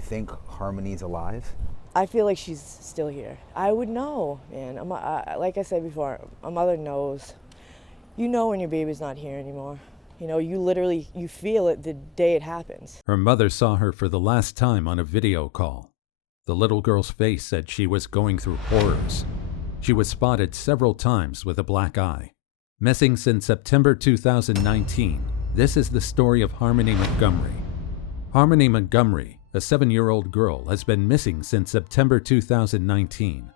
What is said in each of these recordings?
you think Harmony's alive? I feel like she's still here. I would know, man. Like I said before, a mother knows. You know when your baby's not here anymore. You know, you feel it the day it happens. Her mother saw her for the last time on a video call. The little girl's face said she was going through horrors. She was spotted several times with a black eye. Missing since September 2019, this is the story of Harmony Montgomery. Harmony Montgomery, a 7-year-old girl, has been missing since September 2019.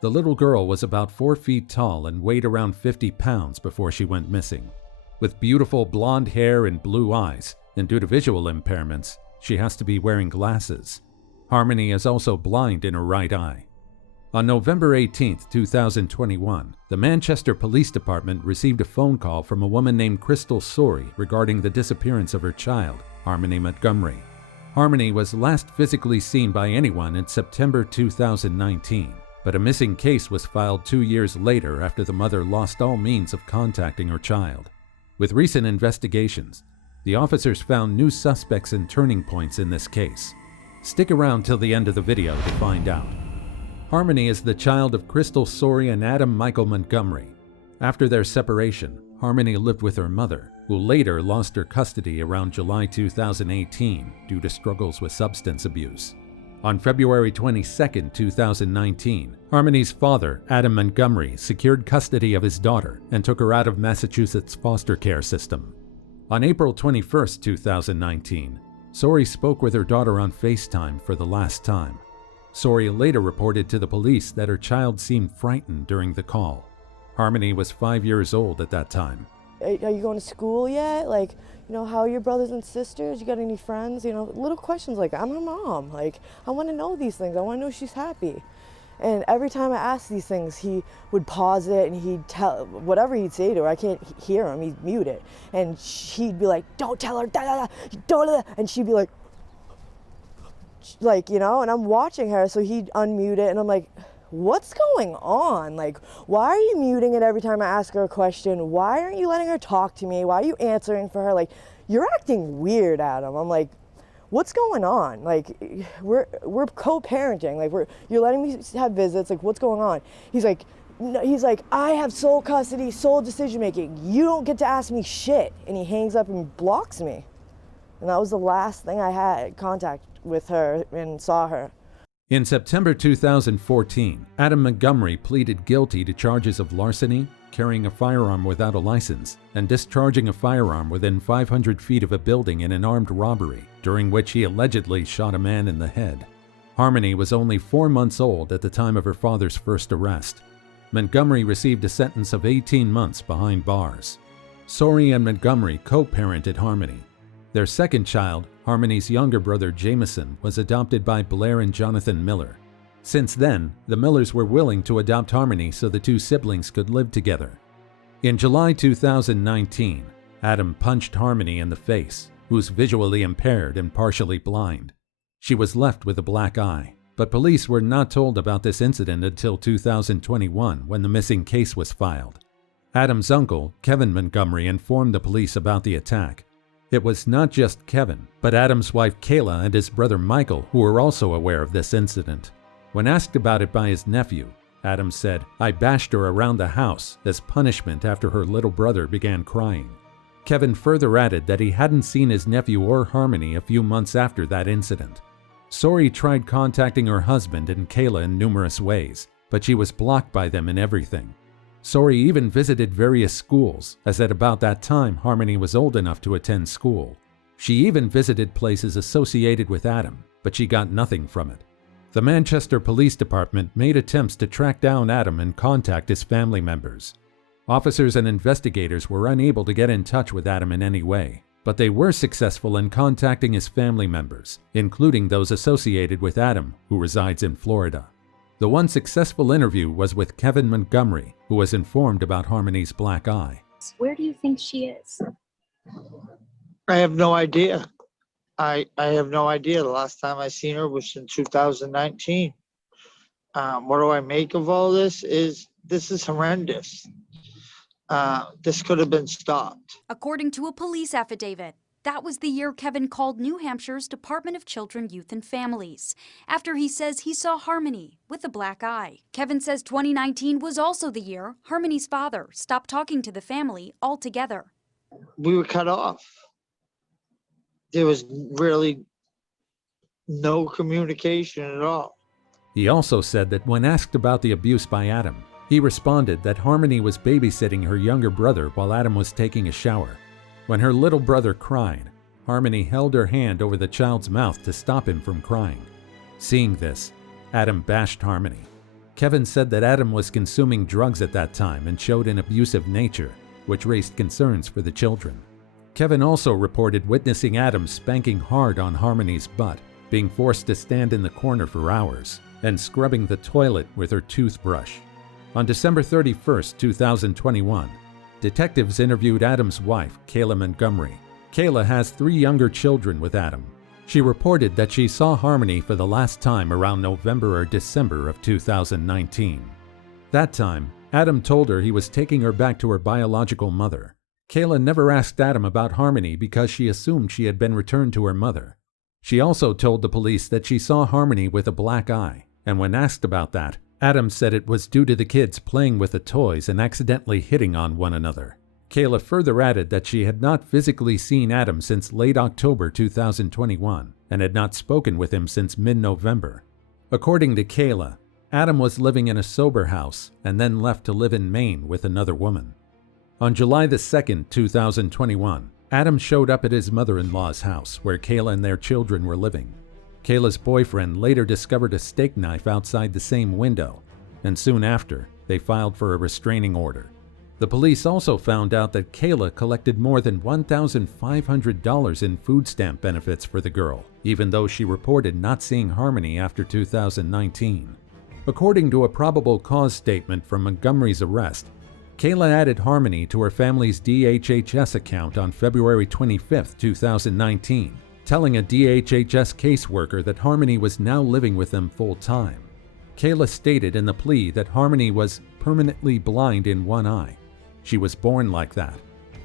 The little girl was about 4 feet tall and weighed around 50 pounds before she went missing. With beautiful blonde hair and blue eyes, and due to visual impairments, she has to be wearing glasses. Harmony is also blind in her right eye. On November 18, 2021, the Manchester Police Department received a phone call from a woman named Crystal Sorey regarding the disappearance of her child, Harmony Montgomery. Harmony was last physically seen by anyone in September 2019, but a missing case was filed 2 years later after the mother lost all means of contacting her child. With recent investigations, the officers found new suspects and turning points in this case. Stick around till the end of the video to find out. Harmony is the child of Crystal Sorey and Adam Michael Montgomery. After their separation, Harmony lived with her mother, who later lost her custody around July 2018 due to struggles with substance abuse. On February 22, 2019, Harmony's father, Adam Montgomery, secured custody of his daughter and took her out of Massachusetts' foster care system. On April 21, 2019, Sorey spoke with her daughter on FaceTime for the last time. Sorey later reported to the police that her child seemed frightened during the call. Harmony was 5 years old at that time. Are you going to school yet? Like, you know, how are your brothers and sisters? You got any friends? You know, little questions like that. I'm her mom. Like, I want to know these things. I want to know she's happy. And every time I asked these things, he would pause it and he'd tell, whatever he'd say to her, I can't hear him, he'd mute it. And he'd be like, don't tell her, da, da, da, don't, da. And she'd be like, you know, and I'm watching her, so he'd unmute it and I'm like, what's going on? Like, why are you muting it every time I ask her a question? Why aren't you letting her talk to me? Why are you answering for her? Like, you're acting weird, Adam. I'm like, what's going on? Like, we're co-parenting. Like, you're letting me have visits. Like, what's going on? He's like, no, I have sole custody, sole decision making. You don't get to ask me shit. And he hangs up and blocks me. And that was the last thing I had contact with her and saw her. In September 2014, Adam Montgomery pleaded guilty to charges of larceny, carrying a firearm without a license, and discharging a firearm within 500 feet of a building in an armed robbery, during which he allegedly shot a man in the head. Harmony was only 4 months old at the time of her father's first arrest. Montgomery received a sentence of 18 months behind bars. Sorey and Montgomery co-parented Harmony. Their second child, Harmony's younger brother Jameson, was adopted by Blair and Jonathan Miller. Since then, the Millers were willing to adopt Harmony so the two siblings could live together. In July 2019, Adam punched Harmony in the face, who's visually impaired and partially blind. She was left with a black eye, but police were not told about this incident until 2021 when the missing case was filed. Adam's uncle, Kevin Montgomery, informed the police about the attack. It was not just Kevin, but Adam's wife Kayla and his brother Michael who were also aware of this incident. When asked about it by his nephew, Adam said, "I bashed her around the house as punishment after her little brother began crying." Kevin further added that he hadn't seen his nephew or Harmony a few months after that incident. Sorey tried contacting her husband and Kayla in numerous ways, but she was blocked by them in everything. Sorey even visited various schools, as at about that time Harmony was old enough to attend school. She even visited places associated with Adam, but she got nothing from it. The Manchester Police Department made attempts to track down Adam and contact his family members. Officers and investigators were unable to get in touch with Adam in any way, but they were successful in contacting his family members, including those associated with Adam, who resides in Florida. The one successful interview was with Kevin Montgomery, who was informed about Harmony's black eye. Where do you think she is? I have no idea. I have no idea. The last time I seen her was in 2019. What do I make of all this? This is horrendous. This could have been stopped. According to a police affidavit, That was the year Kevin called New Hampshire's Department of Children, Youth and Families after he says he saw Harmony with a black eye. Kevin says 2019 was also the year Harmony's father stopped talking to the family altogether. We were cut off. There was really no communication at all. He also said that when asked about the abuse by Adam, he responded that Harmony was babysitting her younger brother while Adam was taking a shower. When her little brother cried, Harmony held her hand over the child's mouth to stop him from crying. Seeing this, Adam bashed Harmony. Kevin said that Adam was consuming drugs at that time and showed an abusive nature, which raised concerns for the children. Kevin also reported witnessing Adam spanking hard on Harmony's butt, being forced to stand in the corner for hours, and scrubbing the toilet with her toothbrush. On December 31, 2021, detectives interviewed Adam's wife, Kayla Montgomery. Kayla has 3 younger children with Adam. She reported that she saw Harmony for the last time around November or December of 2019. That time, Adam told her he was taking her back to her biological mother. Kayla never asked Adam about Harmony because she assumed she had been returned to her mother. She also told the police that she saw Harmony with a black eye, and when asked about that, Adam said it was due to the kids playing with the toys and accidentally hitting on one another. Kayla further added that she had not physically seen Adam since late October 2021 and had not spoken with him since mid-November. According to Kayla, Adam was living in a sober house and then left to live in Maine with another woman. On July 2, 2021, Adam showed up at his mother-in-law's house where Kayla and their children were living. Kayla's boyfriend later discovered a steak knife outside the same window, and soon after, they filed for a restraining order. The police also found out that Kayla collected more than $1,500 in food stamp benefits for the girl, even though she reported not seeing Harmony after 2019. According to a probable cause statement from Montgomery's arrest, Kayla added Harmony to her family's DHHS account on February 25, 2019, telling a DHHS caseworker that Harmony was now living with them full-time. Kayla stated in the plea that Harmony was permanently blind in one eye. She was born like that.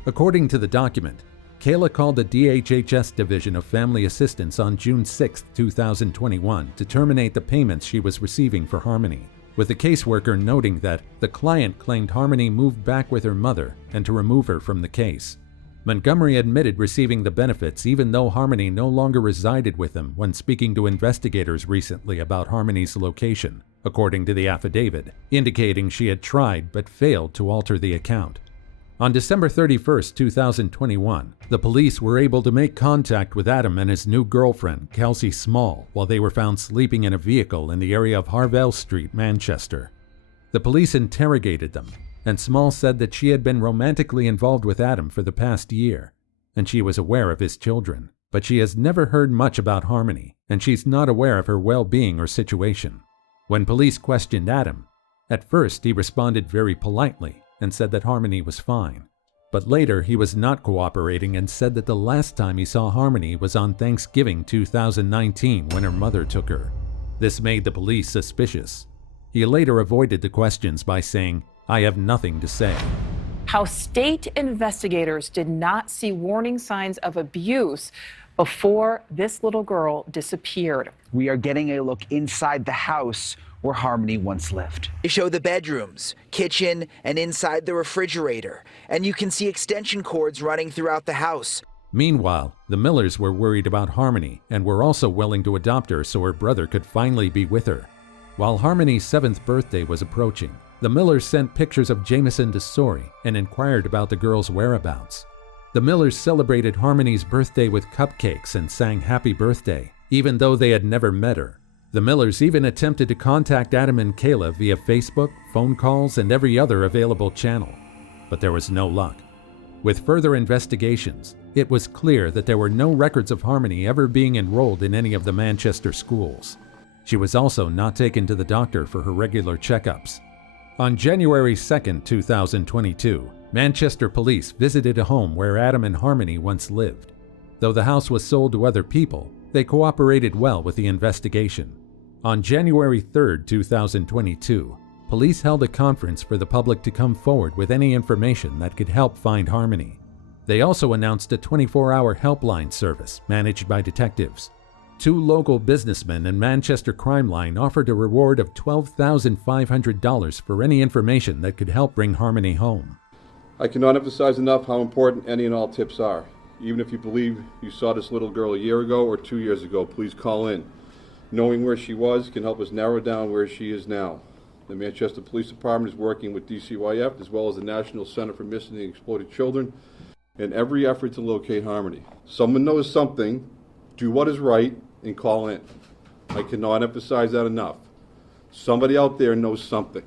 According to the document, Kayla called the DHHS Division of Family Assistance on June 6, 2021 to terminate the payments she was receiving for Harmony, with the caseworker noting that the client claimed Harmony moved back with her mother and to remove her from the case. Montgomery admitted receiving the benefits even though Harmony no longer resided with them when speaking to investigators recently about Harmony's location, according to the affidavit, indicating she had tried but failed to alter the account. On December 31, 2021, the police were able to make contact with Adam and his new girlfriend, Kelsey Small, while they were found sleeping in a vehicle in the area of Harvell Street, Manchester. The police interrogated them, and Small said that she had been romantically involved with Adam for the past year, and she was aware of his children, but she has never heard much about Harmony, and she's not aware of her well-being or situation. When police questioned Adam, at first he responded very politely and said that Harmony was fine. But later he was not cooperating and said that the last time he saw Harmony was on Thanksgiving 2019 when her mother took her. This made the police suspicious. He later avoided the questions by saying, "I have nothing to say." How state investigators did not see warning signs of abuse before this little girl disappeared. We are getting a look inside the house where Harmony once lived. They show the bedrooms, kitchen, and inside the refrigerator, and you can see extension cords running throughout the house. Meanwhile, the Millers were worried about Harmony and were also willing to adopt her so her brother could finally be with her. While Harmony's 7th birthday was approaching, the Millers sent pictures of Jameson to Sori and inquired about the girl's whereabouts. The Millers celebrated Harmony's birthday with cupcakes and sang happy birthday, even though they had never met her. The Millers even attempted to contact Adam and Kayla via Facebook, phone calls, and every other available channel, but there was no luck. With further investigations, it was clear that there were no records of Harmony ever being enrolled in any of the Manchester schools. She was also not taken to the doctor for her regular checkups. On January 2, 2022, Manchester police visited a home where Adam and Harmony once lived. Though the house was sold to other people, they cooperated well with the investigation. On January 3, 2022, police held a conference for the public to come forward with any information that could help find Harmony. They also announced a 24-hour helpline service managed by detectives. 2 local businessmen and Manchester Crime Line offered a reward of $12,500 for any information that could help bring Harmony home. I cannot emphasize enough how important any and all tips are. Even if you believe you saw this little girl a year ago or 2 years ago, please call in. Knowing where she was can help us narrow down where she is now. The Manchester Police Department is working with DCYF as well as the National Center for Missing and Exploited Children in every effort to locate Harmony. Someone knows something, do what is right, and call in. I cannot emphasize that enough. Somebody out there knows something.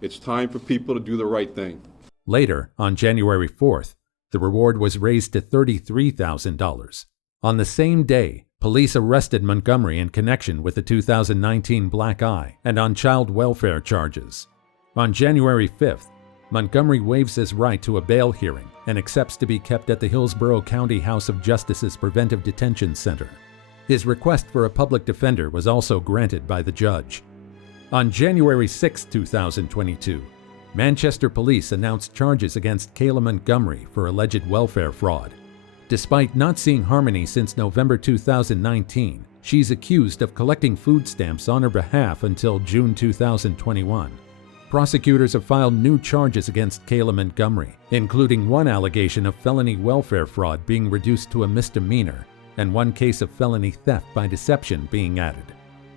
It's time for people to do the right thing. Later, on January 4th, the reward was raised to $33,000. On the same day, police arrested Montgomery in connection with the 2019 black eye and on child welfare charges. On January 5th, Montgomery waives his right to a bail hearing and accepts to be kept at the Hillsborough County House of Justice's Preventive Detention Center. His request for a public defender was also granted by the judge. On January 6, 2022, Manchester police announced charges against Kayla Montgomery for alleged welfare fraud. Despite not seeing Harmony since November 2019, she's accused of collecting food stamps on her behalf until June 2021. Prosecutors have filed new charges against Kayla Montgomery, including one allegation of felony welfare fraud being reduced to a misdemeanor and one case of felony theft by deception being added.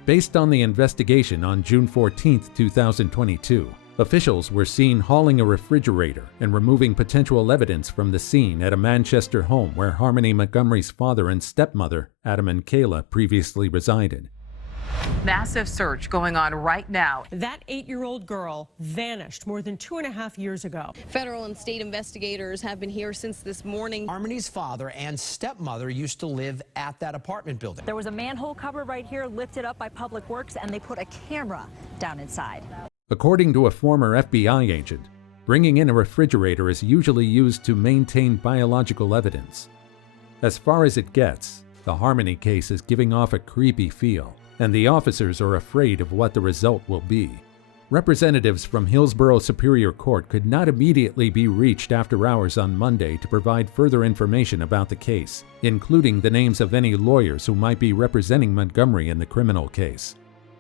Based on the investigation on June 14, 2022, officials were seen hauling a refrigerator and removing potential evidence from the scene at a Manchester home where Harmony Montgomery's father and stepmother, Adam and Kayla, previously resided. Massive search going on right now. That 8-year-old girl vanished more than 2.5 years ago. Federal and state investigators have been here since this morning. Harmony's father and stepmother used to live at that apartment building. There was a manhole cover right here lifted up by Public Works, and they put a camera down inside. According to a former FBI agent, bringing in a refrigerator is usually used to maintain biological evidence. As far as it gets, the Harmony case is giving off a creepy feel, and the officers are afraid of what the result will be. Representatives from Hillsborough Superior Court could not immediately be reached after hours on Monday to provide further information about the case, including the names of any lawyers who might be representing Montgomery in the criminal case.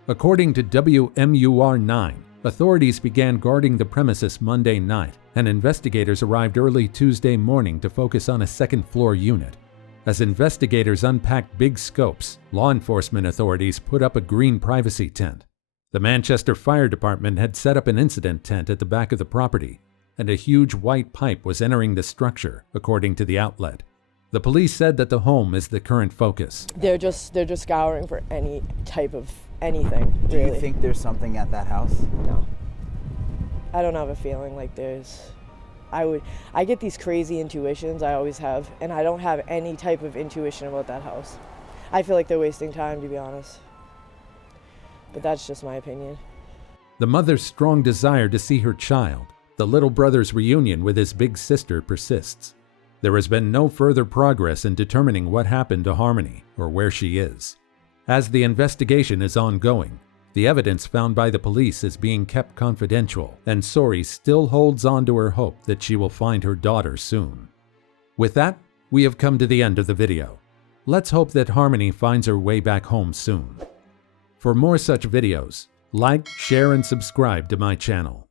According to WMUR 9, authorities began guarding the premises Monday night, and investigators arrived early Tuesday morning to focus on a second-floor unit. As investigators unpacked big scopes, law enforcement authorities put up a green privacy tent. The Manchester Fire Department had set up an incident tent at the back of the property, and a huge white pipe was entering the structure, according to the outlet. The police said that the home is the current focus. They're just scouring for any type of anything, really. Do you think there's something at that house? No. I don't have a feeling like there's... I get these crazy intuitions, I always have, and I don't have any type of intuition about that house. I feel like they're wasting time, to be honest. But that's just my opinion. The mother's strong desire to see her child, the little brother's reunion with his big sister, persists. There has been no further progress in determining what happened to Harmony or where she is. As the investigation is ongoing, the evidence found by the police is being kept confidential, and Sori still holds on to her hope that she will find her daughter soon. With that, we have come to the end of the video. Let's hope that Harmony finds her way back home soon. For more such videos, like, share, and subscribe to my channel.